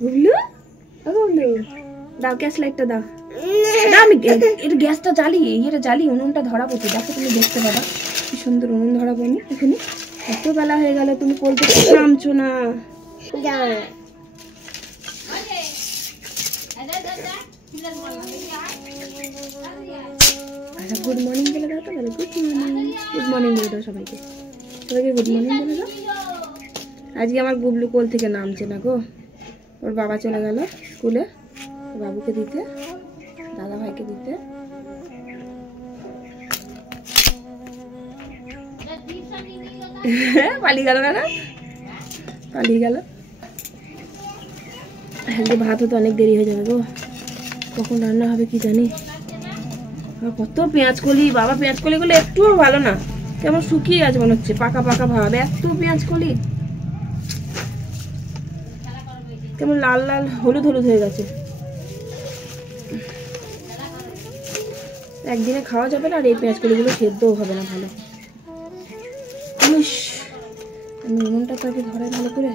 বুবলু বুবলু দাও গ্যাস লাইটটা দাও। না আমি এটা গ্যাসটা জ্বালি, এটা জ্বালি, উনুনটা ধরাবো তো। দেখো তুমি দেখতে পাবা কি সুন্দর উনুন ধরাবো আমি এখানে। এত বেলা হয়ে গেল তুমি কোল থেকে নামছো না। আচ্ছা গুড মর্নিং বলে দাও তো, বলো গুড মর্নিং। গুড মর্নিং বলে দাও সবাইকে, সবাইকে গুড মর্নিং বলে দাও। আজকে আমার গুবলু কোল থেকে নামছে না গো, ওর বাবা চলে গেল স্কুলে, বাবুকে দিতে, দাদা ভাইকে দিতে। পালিয়ে গেল না, পালিয়ে গেল। আজকে ভাত হতে অনেক দেরি হয়ে যাবে গো, কখন রান্না হবে কি জানি। কত পেঁয়াজ কলি বাবা, পেঁয়াজ কলি গুলো একটুও ভালো না, কেমন শুকিয়ে আছে মনে হচ্ছে, পাকা পাকা ভাব। এত পেঁয়াজ কলি কেমন লাল লাল হলুদ হলুদ হয়ে গেছে। একদিনে খাওয়া যাবে না, আর এই পেঁয়াজ কলিগুলো সেদ্ধও হবে না ভালো। আমি উনুনটা তো আগে ধরাই ভালো করে।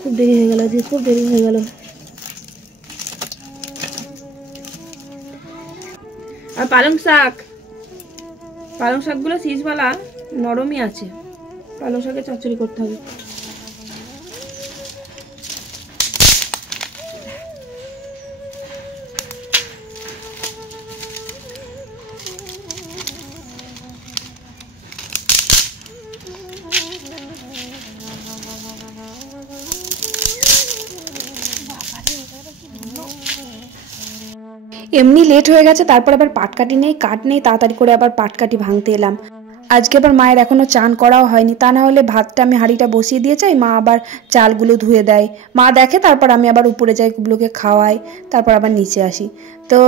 খুব দেরি হয়ে গেল আজকে, খুব দেরি হয়ে গেল। আর পালং শাকগুলো শীষবালা নরমই আছে, পালং শাকের চচ্চড়ি করতে হবে। এমনি লেট হয়ে গেছে, তারপর আবার পাটকাঠি নেই, কাঠ নেই, তাড়াতাড়ি করে আবার পাটকাঠি ভাঙতে এলাম। আজকে আবার মায়ের এখনো চান করাও হয়নি, তা না হলে ভাতটা আমি হাঁড়িটা বসিয়ে দিয়ে যাই, মা আবার চালগুলো ধুয়ে দেয়, মা দেখে, তারপর আমি আবার উপরে যাই, গুবলুকে খাওয়াই, তারপর আবার নিচে আসি। তো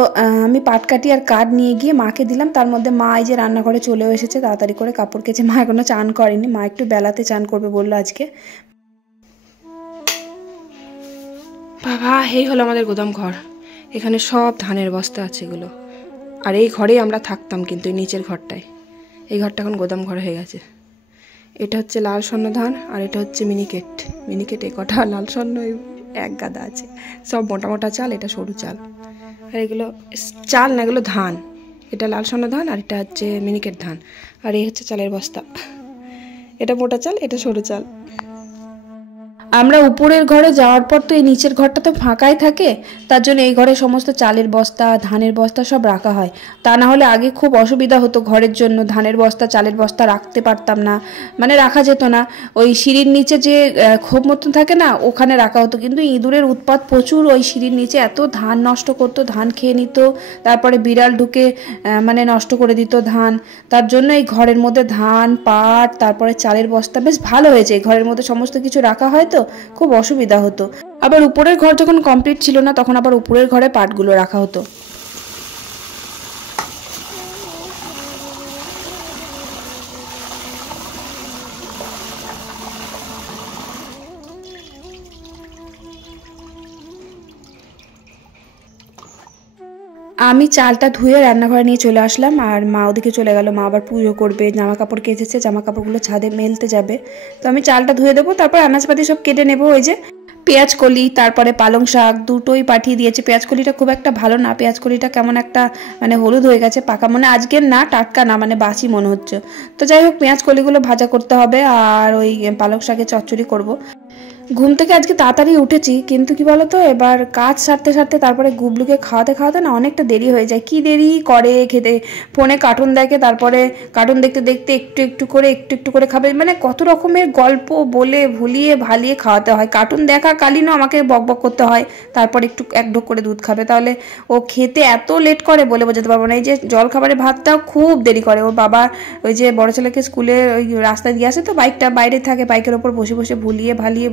আমি পাটকাঠি আর কাঠ নিয়ে গিয়ে মাকে দিলাম। তার মধ্যে মা এই যে রান্নাঘরে চলেও এসেছে, তাড়াতাড়ি করে কাপড় কেচে। মা এখনো চান করেনি, মা একটু বেলাতে চান করবে বললো আজকে। বাবা এই হলো আমাদের গোদাম ঘর, এখানে সব ধানের বস্তা আছে এগুলো। আর এই ঘরেই আমরা থাকতাম, কিন্তু এই নিচের ঘরটায়, এই ঘরটা এখন গোদাম ঘর হয়ে গেছে। এটা হচ্ছে লাল স্বর্ণ ধান, আর এটা হচ্ছে মিনিকেট। এ কটা লাল স্বর্ণ এক গাদা আছে, সব মোটা মোটা চাল, এটা সরু চাল। আর এগুলো চাল না, এগুলো ধান। এটা লাল স্বর্ণ ধান, আর এটা হচ্ছে মিনিকেট ধান। আর এই হচ্ছে চালের বস্তা, এটা মোটা চাল, এটা সরু চাল। আমরা উপরের ঘরে যাওয়ার পর তো এই নিচের ঘরটা তো ফাঁকাই থাকে, তার জন্য এই ঘরে সমস্ত চালের বস্তা, ধানের বস্তা সব রাখা হয়। তা না হলে আগে খুব অসুবিধা হতো ঘরের জন্য, ধানের বস্তা চালের বস্তা রাখতে পারতাম না, মানে রাখা যেত না। ওই সিঁড়ির নিচে যে খোপ মতন থাকে না, ওখানে রাখা হতো। কিন্তু ইঁদুরের উৎপাত প্রচুর, ওই সিঁড়ির নিচে এত ধান নষ্ট করতো, ধান খেয়ে নিত, তারপরে বিড়াল ঢুকে মানে নষ্ট করে দিত ধান। তার জন্য এই ঘরের মধ্যে ধান, পাট, তারপরে চালের বস্তা, বেশ ভালো হয়েছে এই ঘরের মধ্যে সমস্ত কিছু রাখা হয়, তো খুব অসুবিধা হতো। আবার উপরের ঘর যখন কমপ্লিট ছিল না, তখন আবার উপরের ঘরে পাটগুলো রাখা হতো। আমি চালটা ধুয়ে রান্নাঘরে নিয়ে চলে আসলাম, আর মা ওদিকে চলে গেল। মা আবার পুজো করবে, জামা কাপড় কেচেছে, জামা কাপড়গুলো ছাদে মেলতে যাবে। তো আমি চালটা ধুয়ে দেবো, তারপর আনাজপাতি সব কেটে নেবো। ওই যে পেঁয়াজ কলি, তারপরে পালং শাক, দুটোই পাঠিয়ে দিয়েছে। পেঁয়াজ কলিটা খুব একটা ভালো না, পেঁয়াজ কলিটা কেমন একটা মানে হলুদ হয়ে গেছে, পাকা, মানে আজকের না, টাটকা না, মানে বাসি মনে হচ্ছে। তো যাই হোক, পেঁয়াজ কলিগুলো ভাজা করতে হবে, আর ওই পালং শাকের চচ্চড়ি করবো। ঘুম থেকে আজকে তাড়াতাড়ি উঠেছি, কিন্তু কি বলতো, এবার কাজ সারতে সারতে তারপরে গুবলুকে খাওয়াতে খাওয়াতে না অনেকটা দেরি হয়ে যায়। কি দেরি করে খেতে, ফোনে কার্টুন দেখে, তারপরে কার্টুন দেখতে দেখতে একটু একটু করে খাবে, মানে কত রকমের গল্প বলে ভুলিয়ে ভালিয়ে খাওয়াতে হয়। কার্টুন দেখা কালীনও আমাকে বকবক করতে হয়, তারপর একটু এক ঢোক করে দুধ খাবে। তাহলে ও খেতে এত লেট করে বলে বোঝাতে পারবো না। এই যে জল খাবারের ভাতটাও খুব দেরি করে। ওর বাবা ওই যে বড় ছেলেকে স্কুলে ওই রাস্তায় দিয়ে আসে, তো বাইকটা বাইরে থাকে, বাইকের ওপর বসে বসে ভুলিয়ে ভালিয়ে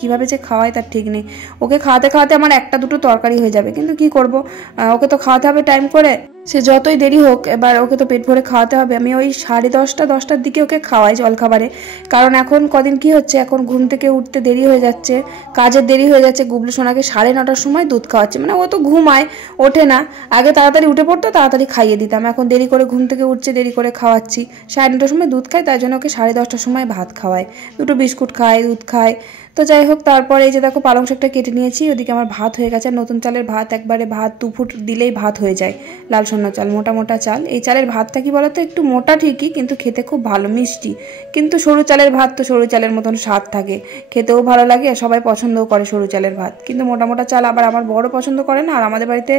কিভাবে যে খাওয়ায় তার ঠিক নেই। ওকে খাওয়াতে খাওয়াতে আমার একটা দুটো তরকারি হয়ে যাবে, কিন্তু কি করব, ওকে তো খাওয়াতে হবে টাইম করে। সে যতই দেরি হোক, এবার ওকে তো পেট ভরে খাওয়াতে হবে। আমি ওই 10:30-10টার দিকে ওকে খাওয়াই জলখাবারে, কারণ এখন কদিন কি হচ্ছে, এখন ঘুম থেকে উঠতে দেরি হয়ে যাচ্ছে, কাজের দেরি হয়ে যাচ্ছে। গুবলু সোনাকে 9:30টার সময় দুধ খাওয়াচ্ছে, মানে ও তো ঘুমায়, ওঠে না। আগে তাড়াতাড়ি উঠে পড়তো, তাড়াতাড়ি খাইয়ে দিতাম, এখন দেরি করে ঘুম থেকে উঠছে, দেরি করে খাওয়াচ্ছি। 9:30টার সময় দুধ খায়, তাই জন্য ওকে 10:30টার সময় ভাত খাওয়ায়, দুটো বিস্কুট খায়, দুধ খায়। তো যাই হোক, তারপরে এই যে দেখো পালং শাকটা কেটে নিয়েছি, ওদিকে আমার ভাত হয়ে গেছে। নতুন চালের ভাত, একবারে ভাত 2 ফুট দিলেই ভাত হয়ে যায়। লাল সন্না চাল, মোটা মোটা চাল। এই চালের ভাতটা কি বলতো, একটু মোটা ঠিকই, কিন্তু খেতে খুব ভালো, মিষ্টি। কিন্তু সরু চালের ভাত তো সরু চালের মতন স্বাদ থাকে, খেতেও ভালো লাগে, সবাই পছন্দও করে সরু চালের ভাত। কিন্তু মোটা মোটা চাল আবার আমার বড় পছন্দ করে না, আর আমাদের বাড়িতে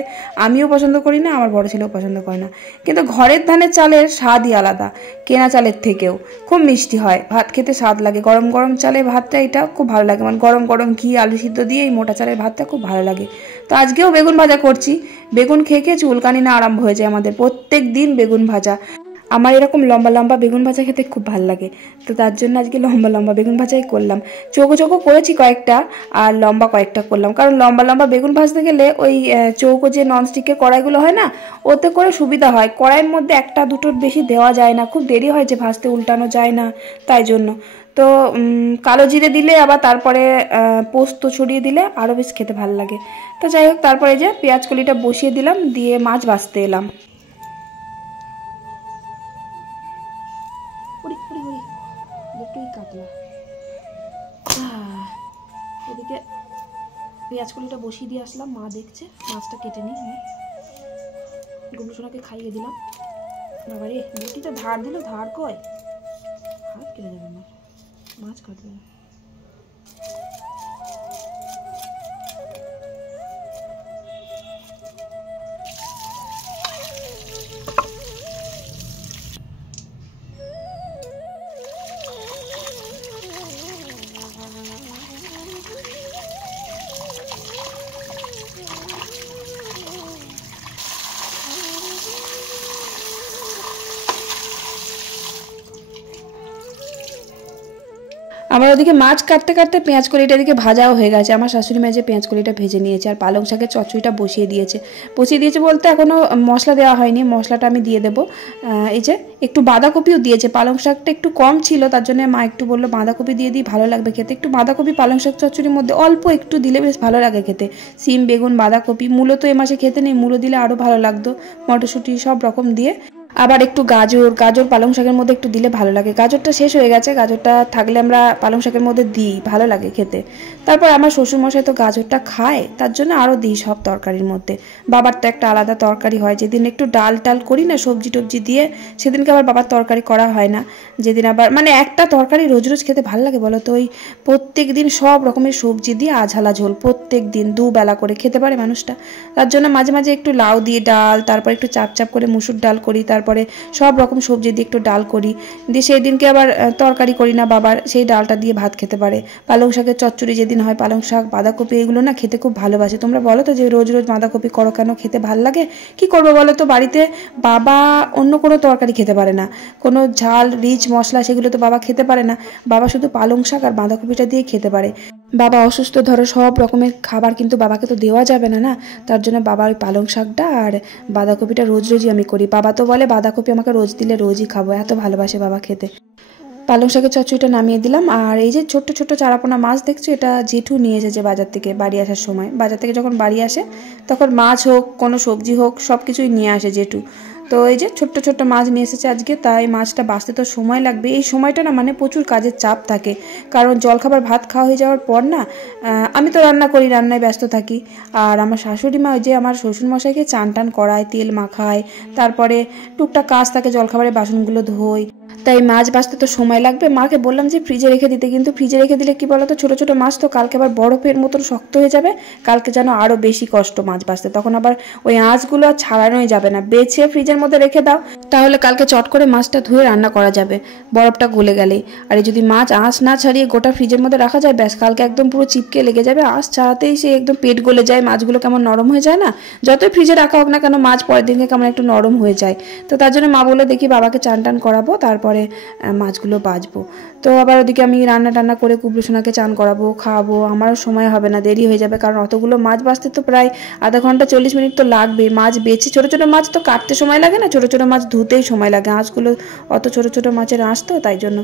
আমিও পছন্দ করি না, আমার বড় ছেলেও পছন্দ করে না। কিন্তু ঘরের ধানের চালের স্বাদই আলাদা, কেনা চালের থেকেও খুব মিষ্টি হয়, ভাত খেতে স্বাদ লাগে। গরম গরম চালের ভাতটা এটা খুব ভালো লাগে, মানে গরম গরম ঘি আলু সিদ্ধ দিয়ে এই মোটা চালের ভাতটা খুব ভালো লাগে। তো আজকেও বেগুন ভাজা করছি। বেগুন খেয়ে খেয়ে চুলকানি না আরম্ভ হয়ে যায় আমাদের, প্রত্যেক দিন বেগুন ভাজা। আমার এরকম লম্বা লম্বা বেগুন ভাজা খেতে খুব ভালো লাগে, তো তার জন্য আজকে লম্বা লম্বা বেগুন ভাজাই করলাম। চৌকো চৌকো করেছি কয়েকটা, আর লম্বা কয়েকটা করলাম, কারণ লম্বা লম্বা বেগুন ভাজতে গেলে ওই চৌকো যে ননস্টিকের কড়াইগুলো হয় না, ওতে করে সুবিধা হয়। কড়াইয়ের মধ্যে একটা দুটোর বেশি দেওয়া যায় না, খুব দেরি হয় যে ভাজতে, উল্টানো যায় না, তাই জন্য। তো কালো জিরে দিলে আবার তারপরে পোস্ত ছড়িয়ে দিলে আরও বেশ খেতে ভালো লাগে। তো যাই হোক, তারপরে যে পেঁয়াজ কলিটা বসিয়ে দিলাম, দিয়ে মাছ ভাজতে এলাম। এদিকে পেঁয়াজ কলিটা বসিয়ে দিয়ে আসলাম, মা দেখছে, মাছটা কেটে নিই। গুবলু সোনাকে খাইয়ে দিলাম। বাবা রে, বটিটা ধার দিল, ধার কয়, হাত কেটে যাবে আমার, মাছ কাটবে না। আমার ওদিকে মাছ কাটতে কাটতে পেঁয়াজ কলিটা এদিকে ভাজাও হয়ে গেছে। আমার শাশুড়ি মা যে পেঁয়াজ কলিটা ভেজে নিয়েছে, আর পালং শাকের চচ্চড়িটা বসিয়ে দিয়েছে। বলতে এখনও মশলা দেওয়া হয়নি, মশলাটা আমি দিয়ে দেবো। এই যে একটু বাঁধাকপিও দিয়েছে, পালং শাকটা একটু কম ছিল, তার জন্য মা একটু বললো বাঁধাকপি দিয়ে দিই, ভালো লাগবে খেতে। একটু বাঁধাকপি পালং শাক চচ্চড়ির মধ্যে অল্প একটু দিলে বেশ ভালো লাগে খেতে। সিম, বেগুন, বাঁধাকপি, মূলো তো এ মাসে খেতে নেই, মূলো দিলে আরও ভালো লাগতো। মটরশুঁটি সব রকম দিয়ে, আবার একটু গাজর পালং শাকের মধ্যে একটু দিলে ভালো লাগে। গাজরটা শেষ হয়ে গেছে, গাজরটা থাকলে আমরা পালং শাকের মধ্যে দিই, ভালো লাগে খেতে। তারপর আমার শ্বশুরমশাই তো গাজরটা খায়, তার জন্য আরও দিই সব তরকারির মধ্যে। বাবার তো একটা আলাদা তরকারি হয়, যেদিন একটু ডাল টাল করি না সবজি টবজি দিয়ে, সেদিনকে আবার বাবার তরকারি করা হয় না। যেদিন আবার মানে একটা তরকারি রোজ রোজ খেতে ভালো লাগে বলো তো? ওই প্রত্যেক দিন সব রকমের সবজি দিয়ে আঝালা ঝোল, প্রত্যেক দিন 2 বেলা করে খেতে পারে মানুষটা। তার জন্য মাঝে মাঝে একটু লাউ দিয়ে ডাল, তারপর একটু চাপ চাপ করে মুসুর ডাল করি, তারপরে সব রকম সবজি দিয়ে একটু ডাল করি, দিয়ে সেই দিনকে আবার তরকারি করি না বাবার, সেই ডালটা দিয়ে ভাত খেতে পারে। পালং শাকের চচ্চড়ি যেদিন হয়, পালং শাক, বাঁধাকপি, এগুলো না খেতে খুব ভালোবাসে। তোমরা বলো তো যে রোজ রোজ বাঁধাকপি করো কেন, খেতে ভালো লাগে? কি করবো বলো তো, বাড়িতে বাবা অন্য কোনো তরকারি খেতে পারে না, কোনো ঝাল রিচ মশলা সেগুলো তো বাবা খেতে পারে না। বাবা শুধু পালং শাক আর বাঁধাকপিটা দিয়ে খেতে পারে। বাবা অসুস্থ, ধরো সব রকমের খাবার কিন্তু বাবাকে তো দেওয়া যাবে না, তার জন্য বাবা ওই পালং শাকটা আর বাঁধাকপিটা রোজ রোজই আমি করি। বাবা তো বলে বাঁধাকপি আমাকে রোজ দিলে রোজই খাবো, এত ভালোবাসে বাবা খেতে। পালং শাকের চচ্চড়িটা নামিয়ে দিলাম। আর এই যে ছোট্ট ছোট্ট চারাপোনা মাছ দেখছো, এটা জেঠু নিয়ে এসেছে বাজার থেকে, বাড়ি আসার সময়। বাজার থেকে যখন বাড়ি আসে তখন মাছ হোক কোনো সবজি হোক সব কিছুই নিয়ে আসে জেঠু। তো এই যে ছোট্ট ছোট্ট মাছ নিয়ে এসেছে আজকে, তাই মাছটা বাঁচতে তো সময় লাগবে। এই সময়টা না মানে প্রচুর কাজের চাপ থাকে, কারণ জলখাবার ভাত খাওয়া হয়ে যাওয়ার পর না আমি তো রান্না করি, রান্নায় ব্যস্ত থাকি। আর আমার শাশুড়ি মা ওই যে আমার শ্বশুরমশাইকে চান টান করায়, তেল মাখায়, তারপরে টুকটাক কাজ থাকে, জলখাবারের বাসনগুলো ধোয়, তাই মাছ বাঁচতে তো সময় লাগবে। মাকে বললাম যে ফ্রিজে রেখে দিতে, কিন্তু ফ্রিজে রেখে দিলে কি বলতো, ছোট ছোট মাছ তো কালকে আবার বরফের মতন শক্ত হয়ে যাবে, কালকে যেন আরও বেশি কষ্ট মাছ বাঁচতে। তখন আবার ওই আঁচগুলো আর ছাড়ানোই যাবে না, বেছে ফ্রিজের মধ্যে রেখে দাও, তাহলে কালকে চট করে মাছটা ধুয়ে রান্না করা যাবে, বরফটা গলে গেলে। আর যদি মাছ আঁচ না ছাড়িয়ে গোটা ফ্রিজের মধ্যে রাখা যায়, ব্যাস কালকে একদম পুরো চিপকে লেগে যাবে। আঁচ ছাড়াতেই সে একদম পেট গলে যায়, মাছগুলো কেমন নরম হয়ে যায় না, যতই ফ্রিজে রাখা হোক না কেন মাছ পরের দিনকে কেমন একটু নরম হয়ে যায়। তো তার জন্য মা বলে দেখি বাবাকে চান টান করাবো, তারপরে তারপরে মাছগুলো বাছবো। তো আবার ওদিকে আমি রান্না টান্না করে কুবলু সোনাকে চান করাবো, খাওয়াবো, আমারও সময় হবে না, দেরি হয়ে যাবে, কারণ অতগুলো মাছ বাছতে তো প্রায় আধা ঘন্টা 40 মিনিট তো লাগবেই। মাছ বেছে ছোটো ছোটো মাছ তো কাটতে সময় লাগে না, ছোটো ছোটো মাছ ধুতেই সময় লাগে, আঁশগুলো অত ছোটো ছোটো মাছের আঁশ তো, তাই জন্য।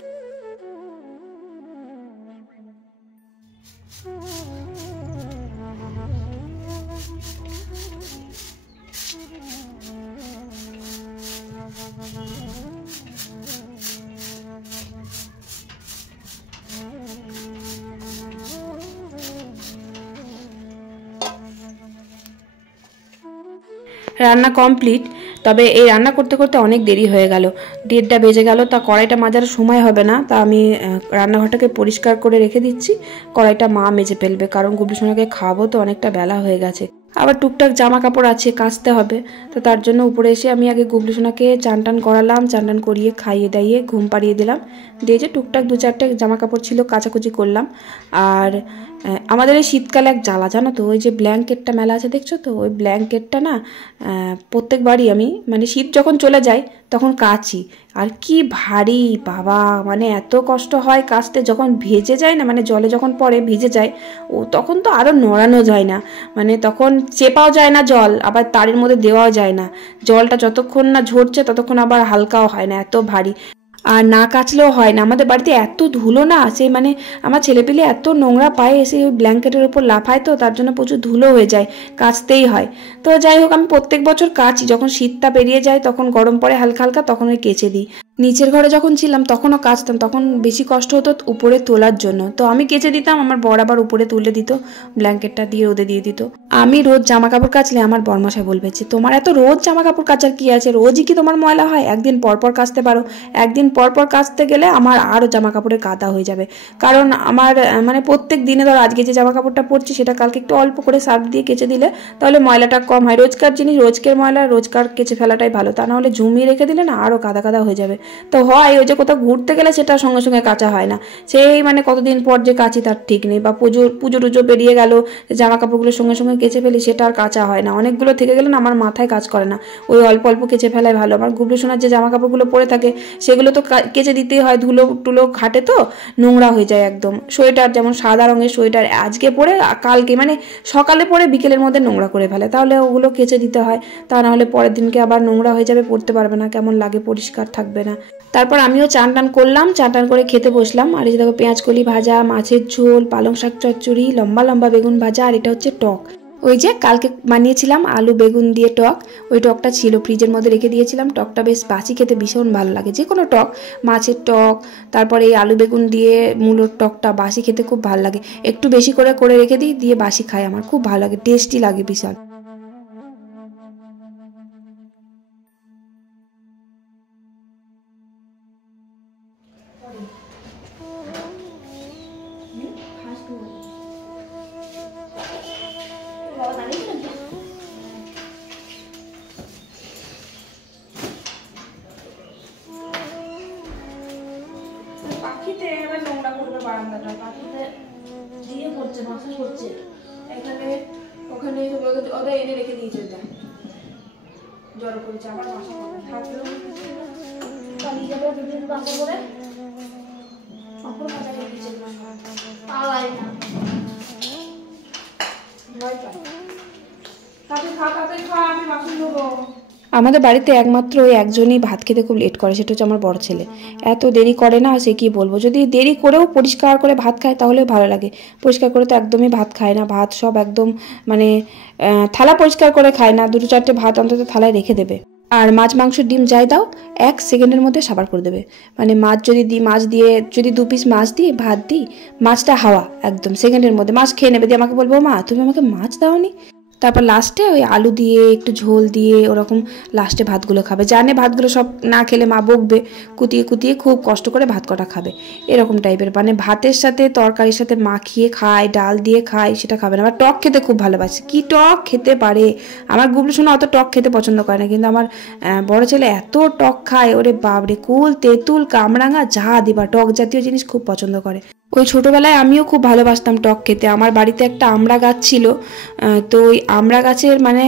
রান্না কমপ্লিট, তবে এই রান্না করতে করতে অনেক দেরি হয়ে গেল, 1:30টা বেজে গেল। তা কড়াইটা মাজার সময় হবে না, তা আমি রান্নাঘরটাকে পরিষ্কার করে রেখে দিচ্ছি। কড়াইটা মা মেজে ফেলবে, কারণ গুবলু সোনাকে খাওয়াবো তো, অনেকটা বেলা হয়ে গেছে। আবার টুকটাক জামা কাপড় আছে, কাচতে হবে। তো তার জন্য উপরে এসে আমি আগে গুবলু সোনাকে চান টান করালাম, চান টান করিয়ে খাইয়ে দাইয়ে ঘুম পাড়িয়ে দিলাম, দিয়ে যে টুকটাক 2-4টে জামা কাপড় ছিল কাচাকুচি করলাম। আর আমাদের এই শীতকালে এক জ্বালা জানো তো, ওই যে ব্ল্যাঙ্কেটটা মেলা আছে দেখছো তো, ওই ব্ল্যাঙ্কেটটা না প্রত্যেকবারই আমি মানে শীত যখন চলে যায় তখন কাচি, আর কি ভারী বাবা, মানে এত কষ্ট হয় কাচতে, যখন ভেজে যায় না, মানে জলে যখন পড়ে ভিজে যায় ও, তখন তো আরও নড়ানো যায় না, মানে তখন চেপাও যায় না জল, আবার তারের মধ্যে দেওয়াও যায় না, জলটা যতক্ষণ না ঝরছে ততক্ষণ আবার হালকাও হয় না, এত ভারী। আর না কাচলেও হয় না, আমাদের বাড়িতে এত ধুলো না, সেই মানে আমার ছেলেপিলে এত নোংরা পায়ে এসে ওই ব্ল্যাঙ্কেটের ওপর লাফায়, তো তার জন্য প্রচুর ধুলো হয়ে যায়, কাচতেই হয়। তো যাই হোক, আমি প্রত্যেক বছর কাচি, যখন শীতটা পেরিয়ে যায় তখন গরম পড়ে হালকা হালকা, তখন ওই কেচে দিই। নিচের ঘরে যখন ছিলাম তখনও কাচতাম, তখন বেশি কষ্ট হতো উপরে তোলার জন্য, তো আমি কেচে দিতাম, আমার বর আবার উপরে তুলে দিত, ব্ল্যাঙ্কেটটা দিয়ে রোদে দিয়ে দিত। আমি রোজ জামা কাপড় কাচলে আমার বরমশাই বলবে যে তোমার এত রোজ জামা কাপড় কাচার কি আছে, রোজই কি তোমার ময়লা হয়, একদিন পর পর কাচতে পারো। একদিন পর পর কাচতে গেলে আমার আরও জামা কাপড়ে কাদা হয়ে যাবে, কারণ আমার মানে প্রত্যেক দিনে ধর আজকে যে জামা কাপড়টা পরছি সেটা কালকে একটু অল্প করে সার্ফ দিয়ে কেচে দিলে তাহলে ময়লাটা কম হয়। রোজকার জিনিস রোজকের ময়লা রোজকার কেচে ফেলাটাই ভালো, তা নাহলে জমিয়ে রেখে দিলে না আরও কাদা কাদা হয়ে যাবে। তো হয় ওই যে কোথাও ঘুরতে গেলে সেটা সঙ্গে সঙ্গে কাচা হয় না, সেই মানে কতদিন পর যে কাচি তার ঠিক নেই, বা পুজো টুজো বেরিয়ে গেল জামা কাপড়গুলো সঙ্গে সঙ্গে কেচে ফেলি, সেটা আর কাচা হয় না। অনেকগুলো থেকে গেলে না আমার মাথায় কাজ করে না, ওই অল্প অল্প কেচে ফেলাই ভালো। আমার গুবলু সোনার যে জামা কাপড়গুলো পরে থাকে সেগুলো তো কেচে দিতেই হয়, ধুলো টুলো ঘাটে তো নোংরা হয়ে যায় একদম। সোয়েটার যেমন সাদা রঙের সোয়েটার আজকে পরে কালকে মানে সকালে পরে বিকেলের মধ্যে নোংরা করে ফেলে, তাহলে ওগুলো কেচে দিতে হয়, তা নাহলে পরের দিনকে আবার নোংরা হয়ে যাবে, পরতে পারবে না, কেমন লাগে, পরিষ্কার থাকবে না। তারপর আমিও চান টান করলাম, চান টান করে খেতে বসলাম। আর এই যে দেখো পেঁয়াজ কলি ভাজা, মাছের ঝোল, পালং শাক চচ্চড়ি, লম্বা লম্বা বেগুন ভাজা, আর এটা হচ্ছে টক। ওই যে কালকে বানিয়েছিলাম আলু বেগুন দিয়ে টক, ওই টকটা ছিল ফ্রিজের মধ্যে রেখে দিয়েছিলাম। টকটা বেশ বাসি খেতে ভীষণ ভালো লাগে, যে কোনো টক, মাছের টক, তারপরে এই আলু বেগুন দিয়ে মূলোর টকটা বাসি খেতে খুব ভালো লাগে। একটু বেশি করে করে রেখে দিই, দিয়ে বাসি খাই, আমার খুব ভালো লাগে, টেস্টি লাগে বিশাল। পাখিতে এবার নোংরা করবে বারান্দাটা, পাখিতে দিয়ে পড়ছে, বাসা করছে এখানে ওখানে, ওদের এনে রেখে দিয়েছে, ওটা জড়ো করেছে, আবার বাসা করবে, থাকলেও পালিয়ে যাবে দুদিন বাসা করে, অপর কাটা করে দিয়েছে পাওয়াই না, ভয় পায়। তাতে খা, আমি বাসন ধোবো। আমাদের বাড়িতে একমাত্র ওই একজনই ভাত খেতে খুব লেট করে, সেটা হচ্ছে আমার বড় ছেলে। এত দেরি করে না, সে কি বলবো, যদি দেরি করেও পরিষ্কার করে ভাত খায় তাহলে ভালো লাগে, পরিষ্কার করে তো একদমই ভাত খায় না, ভাত সব একদম মানে থালা পরিষ্কার করে খায় না, 2-4টে ভাত অন্তত থালায় রেখে দেবে। আর মাছ মাংস ডিম যাই দাও 1 সেকেন্ডের মধ্যে সাবার করে দেবে, মানে মাছ যদি দিই, মাছ দিয়ে যদি 2 পিস মাছ দিই, ভাত দিই, মাছটা হাওয়া একদম সেকেন্ডের মধ্যে মাছ খেয়ে নেবে, দিয়ে আমাকে বলবো মা তুমি আমাকে মাছ দাওনি। তারপর লাস্টে ওই আলু দিয়ে একটু ঝোল দিয়ে ওরকম লাস্টে ভাতগুলো খাবে, জানে ভাতগুলো সব না খেলে মা বকবে, কুতিয়ে কুতিয়ে খুব কষ্ট করে ভাত কটা খাবে, এরকম টাইপের, মানে ভাতের সাথে তরকারির সাথে মাখিয়ে খায়, ডাল দিয়ে খায়, সেটা খাবে না। আবার টক খেতে খুব ভালোবাসে, কি টক খেতে পারে, আমার গুবলু সোনা অত টক খেতে পছন্দ করে না, কিন্তু আমার বড় ছেলে এত টক খায়, ওরে বাবরে, কুল তেঁতুল কামরাঙা যা দিবা টক জাতীয় জিনিস খুব পছন্দ করে। ওই ছোটোবেলায় আমিও খুব ভালোবাসতাম টক খেতে। আমার বাড়িতে একটা আমড়া গাছ ছিল, তো ওই আমড়া গাছের মানে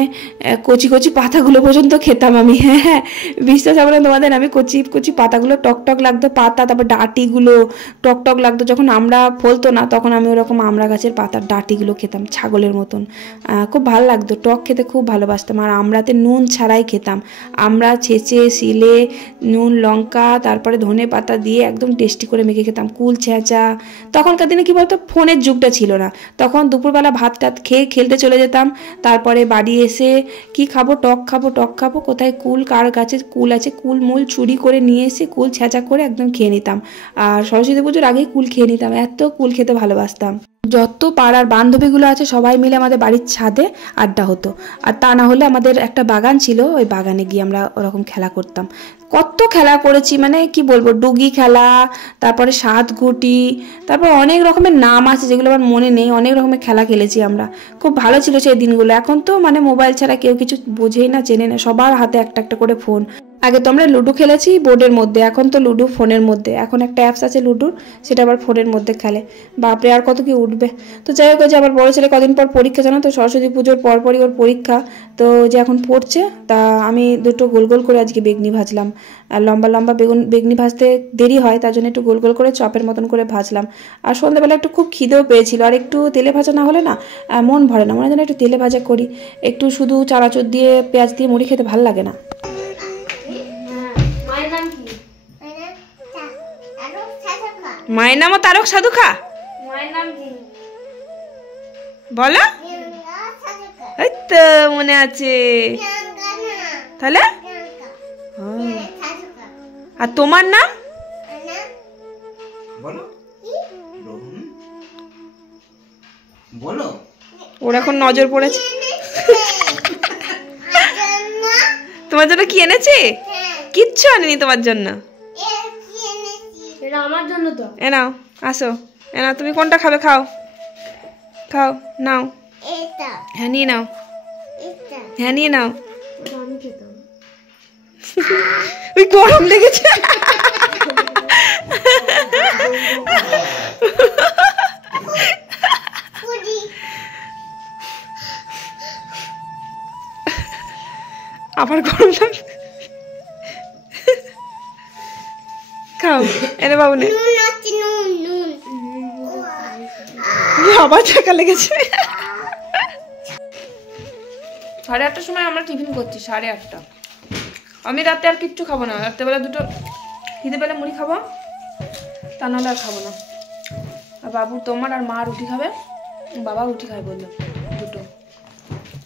কচি কচি পাতাগুলো পর্যন্ত খেতাম আমি। হ্যাঁ হ্যাঁ, বিশ্বাস হবে না তোমাদের, আমি কচি কচি পাতাগুলো টক টক লাগতো, পাতা তারপর ডাঁটিগুলো টক টক লাগতো। যখন আমড়া ফলতো না তখন আমি ওরকম আমড়া গাছের পাতার ডাঁটিগুলো খেতাম ছাগলের মতন। খুব ভালো লাগতো, টক খেতে খুব ভালোবাসতাম। আর আমড়াতে নুন ছাড়াই খেতাম, আমড়া ছেঁচে শিলে নুন লঙ্কা তারপরে ধনে পাতা দিয়ে একদম টেস্টি করে মেখে খেতাম। কুল ছেঁচা। তখনকার দিনে কী বলতো, ফোনের যুগটা ছিল না, তখন দুপুরবেলা ভাত টাত খেয়ে খেলতে চলে যেতাম। তারপরে বাড়ি এসে কি খাবো, টক খাবো, টক খাবো, কোথায় কুল, কার গাছে কুল আছে, কুল মূল চুরি করে নিয়ে এসে কুল ছেঁচা করে একদম খেয়ে নিতাম। আর সরস্বতী পুজোর আগেই কুল খেয়ে নিতাম, এত কুল খেতে ভালোবাসতাম। যত পাড়ার বান্ধবীগুলো আছে সবাই মিলে আমাদের বাড়ির ছাদে আড্ডা হতো। আর তা না হলে আমাদের একটা বাগান ছিল, ওই বাগানে গিয়ে আমরা ওরকম খেলা করতাম। কত খেলা করেছি, মানে কি বলবো, ডুগি খেলা, তারপরে সাত গুটি, তারপর অনেক রকমের নাম আছে যেগুলো আমার মনে নেই, অনেক রকমের খেলা খেলেছি আমরা। খুব ভালো ছিল সেই দিনগুলো। এখন তো মানে মোবাইল ছাড়া কেউ কিছু বোঝেই না, চেনে না, সবার হাতে একটা একটা করে ফোন। আগে তো আমরা লুডো খেলেছি বোর্ডের মধ্যে, এখন তো লুডো ফোনের মধ্যে। এখন একটা অ্যাপস আছে লুডোর, সেটা আবার ফোনের মধ্যে খেলে। বাপরে, আর কত কি উঠবে। তো যাই হোক, যে আমার বড় ছেলে কদিন পর পরীক্ষা, জানো তো, সরস্বতী পুজোর পরপরই ওর পরীক্ষা। তো যে এখন পড়ছে, তা আমি দুটো গোল গোল করে আজকে বেগনি ভাজলাম। আর লম্বা লম্বা বেগনি ভাজতে দেরি হয়, তার জন্য একটু গোল গোল করে চপের মতন করে ভাজলাম। আর সন্ধ্যাবেলা একটু খুব খিদেও পেয়েছিল, আর একটু তেলে ভাজা না হলে না মন ভরে না, মনে হয় একটু তেলে ভাজা করি। একটু শুধু চানাচুর দিয়ে পেঁয়াজ দিয়ে মুড়ি খেতে ভালো লাগে না। মায়ের নামও তারক সাধু খা। মায়ের নাম কি বলো? এই তো মনে আছে তাহলে। আর তোমার নাম বলো? ওর এখন নজর পড়েছে। তোমার জন্য কি এনেছে? কিচ্ছু আনেনি তোমার জন্য, আমার জন্য তো। এ নাও, আসো, এ নাও, তুমি কোনটা খাবে? খাও খাও, নাও, হ্যাঁ নিয়ে নাও, হ্যাঁ নিয়ে নাও। ওই গরম লেগেছে। আবার গরম লাগে। খাও, এনে বাবু নে। আবার ছাকা লেগেছে। 8:30টার সময় আমরা টিফিন করছি, 8:30। আমি রাতে আর কিচ্ছু খাবো না, রাত্রেবেলা দুটো খিদে পেলে মুড়ি খাবো, তা নাহলে আর খাবো না। আর বাবু, তোমার আর মা রুটি খাবে, বাবা রুটি খাবে বললো, দুটো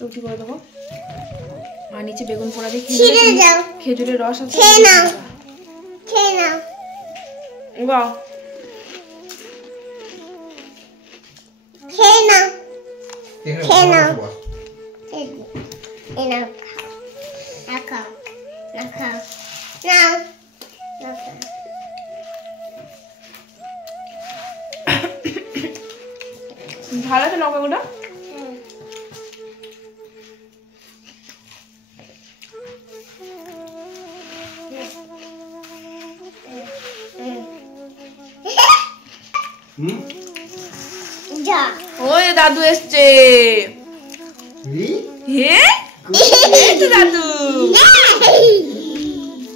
রুটি করে দেবো। আর নিচে বেগুন পোড়া দিয়ে খেজুরের রস আছে, বাহ ভালো আছে লঙ্কাগুলো। ওই দাদু এসছে। দাদু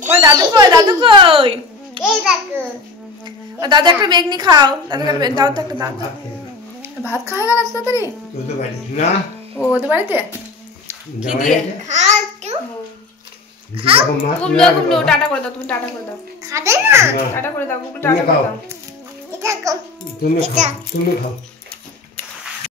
কই? দাদু কই? দাদু কই? দাদু একটা বেগনি খাও, দাদু দাও তো একটা। দাদু ভাত খাওয়া গেল তাড়াতাড়ি? ও ওদের বাড়িতে কি দিয়ে? কুমড়ো। টাটা করে দাও, তুমি টাটা করে দাও। টাটা করে দাও, টাটা করে দাও। তুমি খাও।